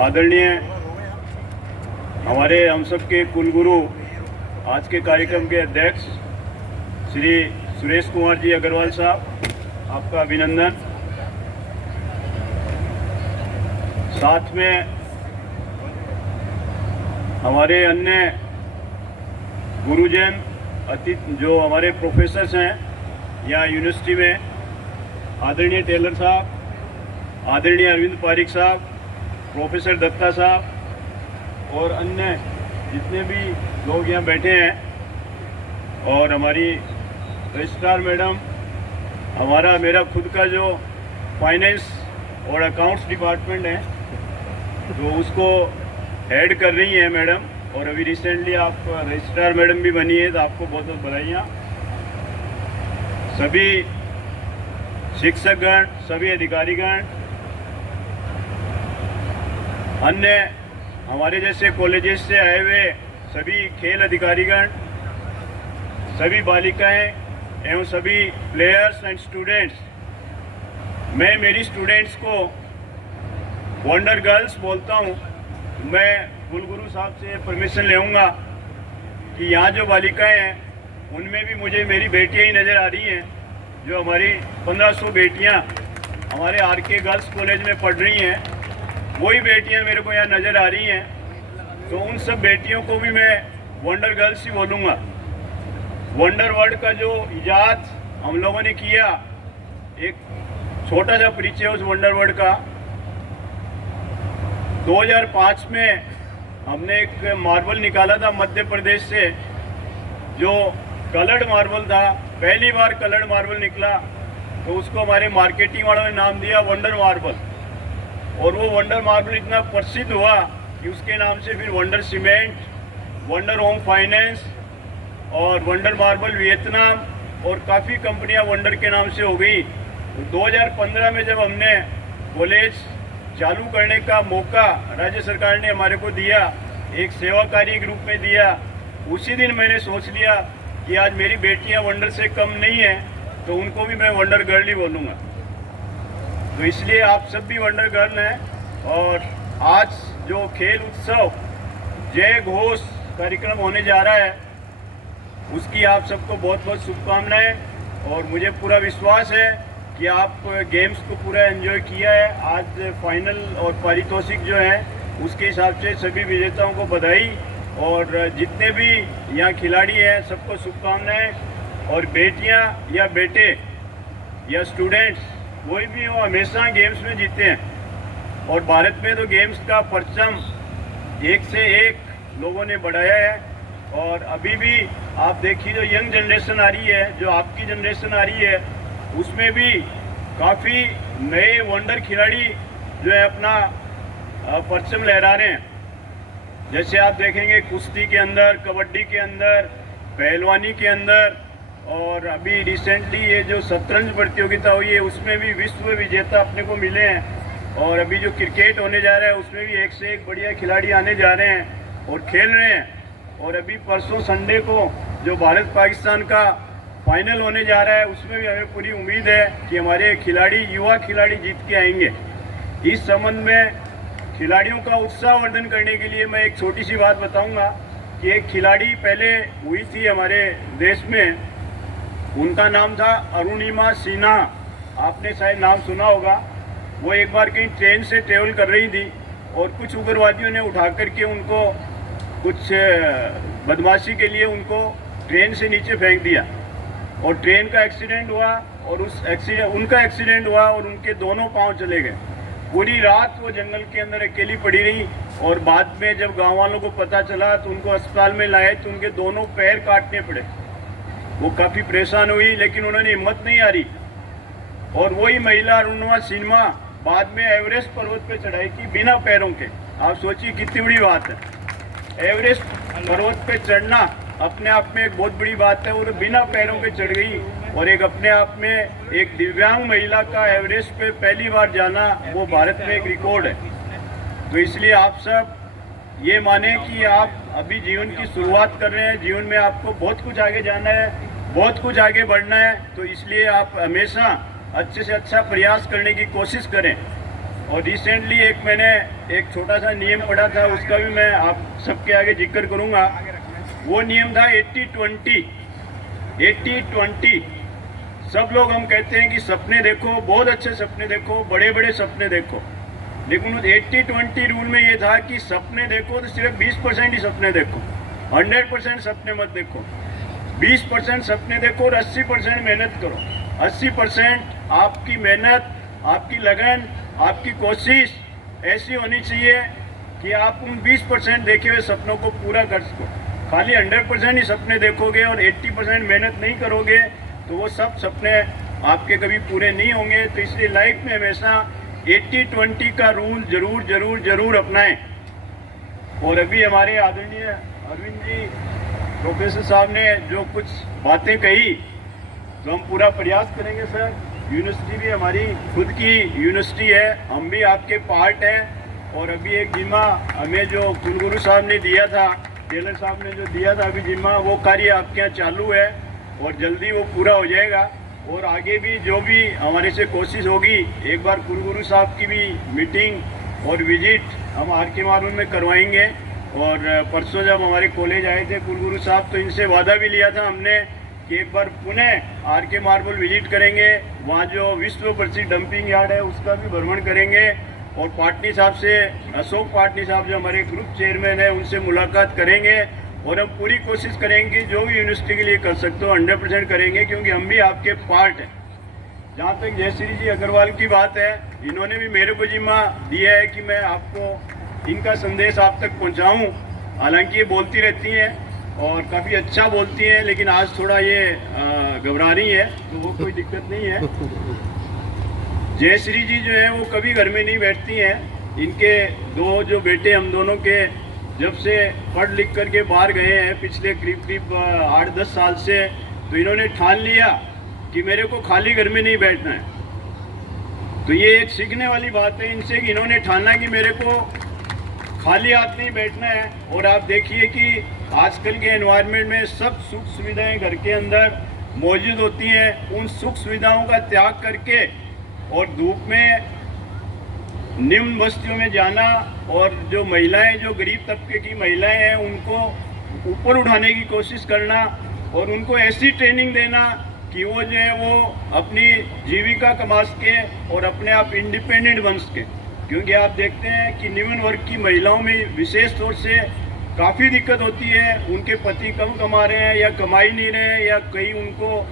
आदरणीय हमारे हम सब के कुलगुरु, आज के कार्यक्रम के अध्यक्ष श्री सुरेश कुमार जी अग्रवाल साहब, आपका अभिनंदन। साथ में हमारे अन्य गुरुजन, अतिथि जो हमारे प्रोफेसर्स हैं यहाँ यूनिवर्सिटी में, आदरणीय टेलर साहब, आदरणीय अरविंद पारिक साहब, प्रोफेसर दत्ता साहब और अन्य जितने भी लोग यहाँ बैठे हैं, और हमारी रजिस्ट्रार मैडम, मेरा खुद का जो फाइनेंस और अकाउंट्स डिपार्टमेंट है तो उसको हेड कर रही हैं मैडम, और अभी रिसेंटली आप रजिस्ट्रार मैडम भी बनी है, तो आपको बहुत बहुत बधाइयाँ। सभी शिक्षकगण, सभी अधिकारीगण, अन्य हमारे जैसे कॉलेजेस से आए हुए सभी खेल अधिकारीगण, सभी बालिकाएं एवं सभी प्लेयर्स एंड स्टूडेंट्स, मैं मेरी स्टूडेंट्स को वंडर गर्ल्स बोलता हूं। मैं कुलगुरु साहब से परमिशन लेऊंगा कि यहाँ जो बालिकाएं हैं उनमें भी मुझे मेरी बेटियां ही नज़र आ रही हैं। जो हमारी 1500 बेटियां हमारे आरके गर्ल्स कॉलेज में पढ़ रही हैं, वही बेटियां मेरे को यहाँ नज़र आ रही हैं। तो उन सब बेटियों को भी मैं वंडर गर्ल्स ही बोलूँगा। वंडर वर्ड का जो इजाद हम लोगों ने किया, एक छोटा सा परिचय उस वंडर वर्ड का। 2005 में हमने एक मार्बल निकाला था मध्य प्रदेश से, जो कलर्ड मार्बल था। पहली बार कलर्ड मार्बल निकला तो उसको हमारे मार्केटिंग वालों ने नाम दिया वंडर मार्बल, और वो वंडर मार्बल इतना प्रसिद्ध हुआ कि उसके नाम से फिर wonder cement, wonder home finance और वंडर मार्बल वियतनाम और काफ़ी कंपनियां वंडर के नाम से हो गई। तो 2015 में जब हमने कॉलेज चालू करने का मौका राज्य सरकार ने हमारे को दिया, एक सेवा कार्य के रूप में दिया, उसी दिन मैंने सोच लिया कि आज मेरी बेटियां वंडर से कम नहीं है, तो उनको भी मैं वंडर गर्ल ही बोलूँगा। तो इसलिए आप सब भी वंडर गर्ल हैं। और आज जो खेल उत्सव जय घोष कार्यक्रम होने जा रहा है, उसकी आप सबको बहुत बहुत शुभकामनाएं। और मुझे पूरा विश्वास है कि आप गेम्स को पूरा एंजॉय किया है। आज फाइनल और पारितोषिक जो है उसके हिसाब से सभी विजेताओं को बधाई, और जितने भी यहाँ खिलाड़ी हैं सबको शुभकामनाएं। और बेटियाँ या बेटे या स्टूडेंट्स कोई भी हो, हमेशा गेम्स में जीते हैं। और भारत में तो गेम्स का परचम एक से एक लोगों ने बढ़ाया है। और अभी भी आप देखिए, जो यंग जनरेशन आ रही है, जो आपकी जनरेशन आ रही है, उसमें भी काफ़ी नए वंडर खिलाड़ी जो है अपना परचम लहरा रहे हैं। जैसे आप देखेंगे कुश्ती के अंदर, कबड्डी के अंदर, पहलवानी के अंदर, और अभी रिसेंटली ये जो शतरंज प्रतियोगिता हुई है उसमें भी विश्व विजेता अपने को मिले हैं। और अभी जो क्रिकेट होने जा रहा है उसमें भी एक से एक बढ़िया खिलाड़ी आने जा रहे हैं और खेल रहे हैं। और अभी परसों संडे को जो भारत पाकिस्तान का फाइनल होने जा रहा है, उसमें भी हमें पूरी उम्मीद है कि हमारे खिलाड़ी, युवा खिलाड़ी जीत के आएंगे। इस संबंध में खिलाड़ियों का उत्साहवर्धन करने के लिए मैं एक छोटी सी बात बताऊंगा कि एक खिलाड़ी पहले हुई थी हमारे देश में, उनका नाम था अरुणिमा सिन्हा। आपने शायद नाम सुना होगा। वो एक बार कहीं ट्रेन से ट्रेवल कर रही थी और कुछ उग्रवादियों ने उठा करके उनको कुछ बदमाशी के लिए उनको ट्रेन से नीचे फेंक दिया, और ट्रेन का एक्सीडेंट हुआ, और उनका एक्सीडेंट हुआ और उनके दोनों पाँव चले गए। पूरी रात वो जंगल के अंदर अकेली पड़ी रही, और बाद में जब गांव वालों को पता चला तो उनको अस्पताल में लाए तो उनके दोनों पैर काटने पड़े। वो काफ़ी परेशान हुई, लेकिन उन्होंने हिम्मत नहीं हारी। और वही महिला अरुणिमा सिन्हा बाद में एवरेस्ट पर्वत पे चढ़ाई की बिना पैरों के। आप सोचिए कितनी बड़ी बात है। एवरेस्ट पर्वत पे चढ़ना अपने आप में एक बहुत बड़ी बात है, और बिना पैरों के चढ़ गई। और एक अपने आप में एक दिव्यांग महिला का एवरेस्ट पे पहली बार जाना, वो भारत में एक रिकॉर्ड है। तो इसलिए आप सब ये माने कि आप अभी जीवन की शुरुआत कर रहे हैं, जीवन में आपको बहुत कुछ आगे जाना है, बहुत कुछ आगे बढ़ना है। तो इसलिए आप हमेशा अच्छे से अच्छा प्रयास करने की कोशिश करें। और रिसेंटली मैंने एक छोटा सा नियम पढ़ा था, उसका भी मैं आप सबके आगे जिक्र करूंगा। वो नियम था 80-20। 80-20 सब लोग हम कहते हैं कि सपने देखो, बहुत अच्छे सपने देखो, बड़े बड़े सपने देखो, लेकिन उस 80-20 रूल में ये था कि सपने देखो तो सिर्फ 20% ही सपने देखो, 100% सपने मत देखो। 20% सपने देखो और 80% मेहनत करो। 80% आपकी मेहनत, आपकी लगन, आपकी कोशिश ऐसी होनी चाहिए कि आप उन 20% देखे हुए सपनों को पूरा कर सको। खाली 100% ही सपने देखोगे और 80% मेहनत नहीं करोगे तो वो सब सपने आपके कभी पूरे नहीं होंगे। तो इसलिए लाइफ में हमेशा 80-20 का रूल जरूर जरूर जरूर अपनाएं। और अभी हमारे आदरणीय अरविंद जी प्रोफेसर साहब ने जो कुछ बातें कही तो हम पूरा प्रयास करेंगे सर। यूनिवर्सिटी भी हमारी खुद की यूनिवर्सिटी है, हम भी आपके पार्ट हैं। और अभी एक जिम्मा हमें जो कुलगुरु साहब ने दिया था, टेलर साहब ने जो दिया था अभी जिम्मा, वो कार्य आपके यहाँ चालू है और जल्दी वो पूरा हो जाएगा। और आगे भी जो भी हमारे से कोशिश होगी, एक बार कुलगुरु साहब की भी मीटिंग और विजिट हम आर.के. मार्बल में करवाएंगे। और परसों जब हमारे कॉलेज आए थे कुलगुरु साहब, तो इनसे वादा भी लिया था हमने कि एक बार पुनः आर.के. मार्बल विजिट करेंगे, वहाँ जो विश्व प्रसिद्ध डंपिंग यार्ड है उसका भी भ्रमण करेंगे। और पाटनी साहब से, अशोक पाटनी साहब जो हमारे ग्रुप चेयरमैन है, उनसे मुलाकात करेंगे और हम पूरी कोशिश करेंगे जो भी यूनिवर्सिटी के लिए कर सकते हो 100% करेंगे, क्योंकि हम भी आपके पार्ट हैं। जहाँ तक जयश्री जी अग्रवाल की बात है, इन्होंने भी मेरे को जिम्मा दिया है कि मैं आपको इनका संदेश आप तक पहुँचाऊँ। हालांकि ये बोलती रहती हैं और काफ़ी अच्छा बोलती हैं, लेकिन आज थोड़ा ये घबरा रही है, तो वो कोई दिक्कत नहीं है। जयश्री जी जो है वो कभी घर में नहीं बैठती हैं। इनके दो जो बेटे हम दोनों के जब से पढ़ लिख करके बाहर गए हैं पिछले करीब 8-10 साल से, तो इन्होंने ठान लिया कि मेरे को खाली घर में नहीं बैठना है। तो ये एक सीखने वाली बात है इनसे कि इन्होंने ठाना कि मेरे को खाली हाथ नहीं बैठना है। और आप देखिए कि आजकल के एनवायरनमेंट में सब सुख सुविधाएं घर के अंदर मौजूद होती हैं। उन सुख सुविधाओं का त्याग करके और धूप में निम्न बस्तियों में जाना और जो महिलाएं, जो गरीब तबके की महिलाएं हैं, उनको ऊपर उठाने की कोशिश करना और उनको ऐसी ट्रेनिंग देना कि वो जो है वो अपनी जीविका कमा सके और अपने आप इंडिपेंडेंट बन सके। क्योंकि आप देखते हैं कि निम्न वर्ग की महिलाओं में विशेष तौर से काफ़ी दिक्कत होती है। उनके पति कम कमा रहे हैं या कमाई नहीं रहे हैं, या कहीं उनको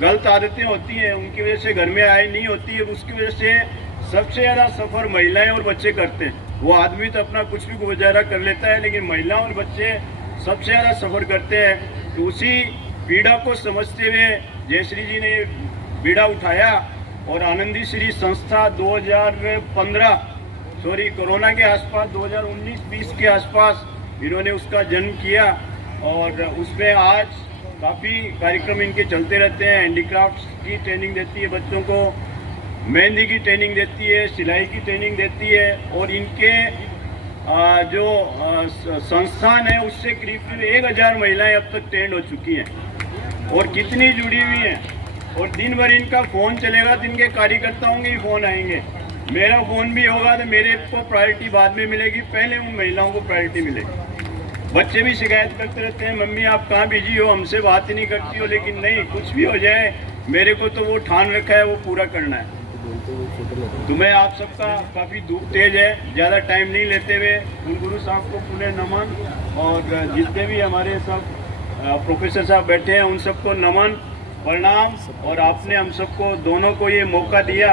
गलत आदतें होती हैं, उनकी वजह से घर में आय नहीं होती है। उसकी वजह से सबसे ज़्यादा सफ़र महिलाएं और बच्चे करते हैं। वो आदमी तो अपना कुछ भी गुजारा कर लेता है, लेकिन महिलाएं और बच्चे सबसे ज़्यादा सफ़र करते हैं। तो उसी पीड़ा को समझते हुए जयश्री जी ने बीड़ा उठाया और आनंदी श्री संस्था 2015 कोरोना के आसपास 2019-20 के आसपास इन्होंने उसका जन्म किया। और उसमें आज काफ़ी कार्यक्रम इनके चलते रहते हैं। हैंडीक्राफ्ट्स की ट्रेनिंग देती है बच्चों को, मेहंदी की ट्रेनिंग देती है, सिलाई की ट्रेनिंग देती है। और इनके जो संस्थान है उससे करीब 1000 महिलाएं अब तक ट्रेंड हो चुकी हैं और कितनी जुड़ी हुई हैं। और दिन भर इनका फ़ोन चलेगा तो इनके कार्यकर्ताओं के ही फ़ोन आएंगे। मेरा फ़ोन भी होगा तो मेरे को प्रायोरिटी बाद में मिलेगी, पहले उन महिलाओं को प्रायोरिटी मिलेगी। बच्चे भी शिकायत करते रहते हैं, मम्मी आप कहाँ बिजी हो, हमसे बात ही नहीं करती हो। लेकिन नहीं, कुछ भी हो जाए मेरे को तो वो ठान रखा है, वो पूरा करना है। तो मैं आप सबका, काफ़ी धूप तेज है, ज़्यादा टाइम नहीं लेते हुए कुलगुरु साहब को पुनः नमन, और जितने भी हमारे सब प्रोफेसर साहब बैठे हैं उन सबको नमन प्रणाम। और आपने हम सबको दोनों को ये मौका दिया,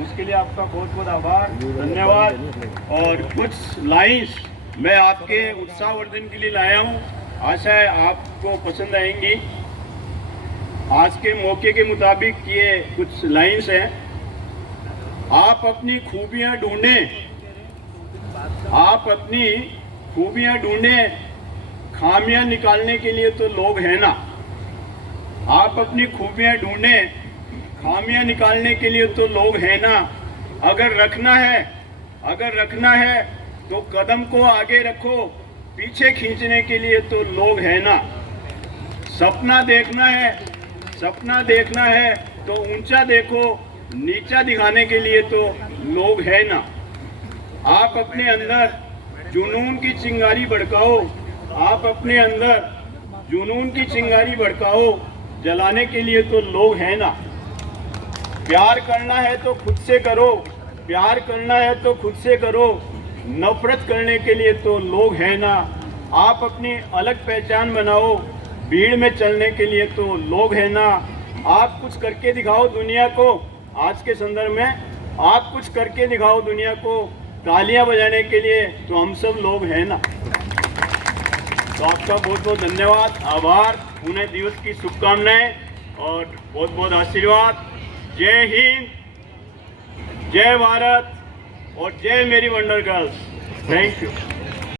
उसके लिए आपका बहुत बहुत आभार, धन्यवाद। और कुछ लाइन्स मैं आपके उत्साहवर्धन के लिए लाया हूँ, आशा है आपको पसंद आएंगी। आज के मौके के मुताबिक ये कुछ लाइन्स हैं। आप अपनी खूबियाँ ढूंढें, आप अपनी खूबियाँ ढूंढें, खामियां निकालने के लिए तो लोग हैं ना। आप अपनी खूबियां ढूंढें, खामियां निकालने के लिए तो लोग हैं ना। अगर रखना है तो कदम को आगे रखो, पीछे खींचने के लिए तो लोग हैं ना। सपना देखना है तो ऊंचा देखो, नीचा दिखाने के लिए तो लोग हैं ना। आप अपने अंदर जुनून की चिंगारी भड़काओ, आप अपने अंदर जुनून की चिंगारी भड़काओ, जलाने के लिए तो लोग हैं ना। प्यार करना है तो खुद से करो, प्यार करना है तो खुद से करो, नफरत करने के लिए तो लोग हैं ना। आप अपनी अलग पहचान बनाओ, भीड़ में चलने के लिए तो लोग हैं ना। आप कुछ करके दिखाओ दुनिया को, आज के संदर्भ में आप कुछ करके दिखाओ दुनिया को, तालियां बजाने के लिए तो हम सब लोग हैं ना। तो आपका बहुत बहुत धन्यवाद, आभार, पुणे दिवस की शुभकामनाएं और बहुत बहुत आशीर्वाद। जय हिंद, जय भारत और जय मेरी वंडर गर्ल्स। Thank you.